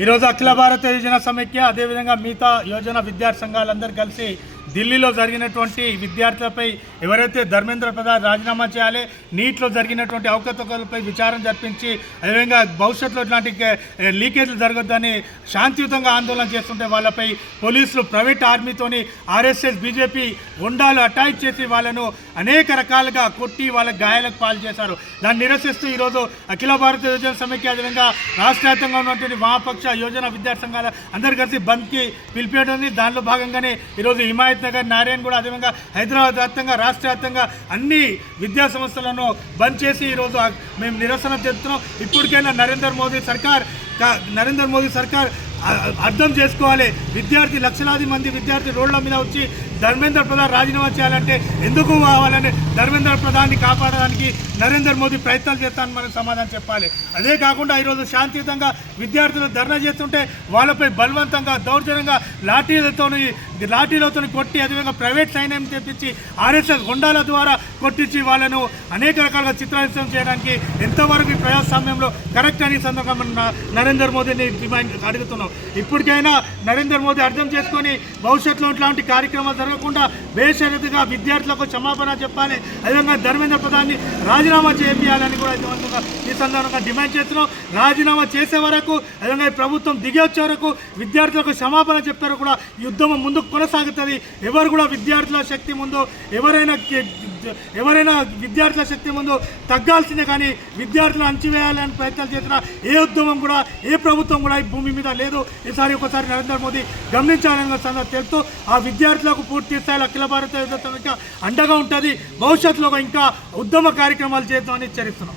ఈరోజు అఖిల భారత యోజన సమైక్య అదేవిధంగా మిగతా యోజన విద్యార్థి సంఘాలందరూ కలిసి ఢిల్లీలో జరిగినటువంటి విద్యార్థులపై ఎవరైతే ధర్మేంద్ర ప్రధాన్ రాజీనామా చేయాలి, నీట్లో జరిగినటువంటి అవకతవకలపై విచారణ జరిపించి అదేవిధంగా భవిష్యత్తులో ఇట్లాంటి లీకేజీలు జరగొద్దని శాంతియుతంగా ఆందోళన చేస్తుంటే వాళ్ళపై పోలీసులు ప్రైవేట్ ఆర్మీతోని ఆర్ఎస్ఎస్ బీజేపీ గుండాలు అటాక్ చేసి వాళ్ళను అనేక రకాలుగా కొట్టి వాళ్ళ గాయాలకు పాలు చేశారు. దాన్ని నిరసిస్తూ ఈరోజు అఖిల భారత యోజన సమైక్య అదేవిధంగా రాష్ట్ర వ్యాప్తంగా ఉన్నటువంటి వామపక్ష యోజన విద్యార్థి సంఘాల అందరు కలిసి బంద్కి పిలిపేయడం. దానిలో భాగంగానే ఈరోజు హిమాయత్ నగర్, నారాయణ కూడా అదేవిధంగా హైదరాబాద్ వ్యాప్తంగా రాష్ట్ర వ్యాప్తంగా అన్ని విద్యా సంస్థలను బంద్ చేసి ఈరోజు మేము నిరసన చేస్తున్నాం. ఇప్పటికైనా నరేంద్ర మోదీ సర్కార్ అర్థం చేసుకోవాలి. విద్యార్థి లక్షలాది మంది విద్యార్థి రోడ్ల మీద వచ్చి ధర్మేంద్ర ప్రధాన్ రాజీనామా చేయాలంటే ఎందుకు కావాలని ధర్మేంద్ర ప్రధాన్ని కాపాడడానికి నరేంద్ర మోదీ ప్రయత్నాలు చేస్తానని మనకు సమాధానం చెప్పాలి. అదే కాకుండా ఈరోజు శాంతియుతంగా విద్యార్థులు ధర్నా చేస్తుంటే వాళ్ళపై బలవంతంగా దౌర్జన్యంగా లాఠీలతో కొట్టి అదేవిధంగా ప్రైవేట్ సైన్యం తెప్పించి ఆర్ఎస్ఎస్ గుండాల ద్వారా కొట్టించి వాళ్ళను అనేక రకాలుగా చిత్రహింసన చేయడానికి ఎంతవరకు ఈ ప్రజాస్వామ్యంలో కరెక్ట్ అని సందర్భంగా నరేంద్ర మోదీని డిమాండ్ అడుగుతున్నాం. ఇప్పటికైనా నరేంద్ర మోదీ అర్థం చేసుకొని భవిష్యత్తులో ఇట్లాంటి కార్యక్రమాలు జరగకుండా బేషరతుగా విద్యార్థులకు క్షమాపణ చెప్పాలి. అదేవిధంగా ధర్మేంద్ర ప్రధాన్ని రాజీనామా చేయాలని కూడా ఈ సందర్భంగా డిమాండ్ చేస్తున్నాం. రాజీనామా చేసే వరకు అదేవిధంగా ప్రభుత్వం దిగి వచ్చే వరకు విద్యార్థులకు క్షమాపణ చెప్పారు కూడా ఈ ఉద్యమం ముందుకు కొనసాగుతుంది. ఎవరు కూడా విద్యార్థుల శక్తి ముందు ఎవరైనా విద్యార్థుల శక్తి ముందు తగ్గాల్సిందే, కానీ విద్యార్థులను అణచివేయాలని ప్రయత్నాలు చేసిన ఏ ఉద్యమం కూడా ఏ ప్రభుత్వం కూడా ఈ భూమి మీద లేదు. ఈసారి ఒకసారి నరేంద్ర మోదీ గమనించాలని తెలుస్తూ ఆ విద్యార్థులకు పూర్తి స్థాయిలో అఖిల భారత యోజన అండగా ఉంటుంది. భవిష్యత్తులో ఇంకా ఉద్యమ కార్యక్రమాలు చేద్దామని హెచ్చరిస్తున్నాం.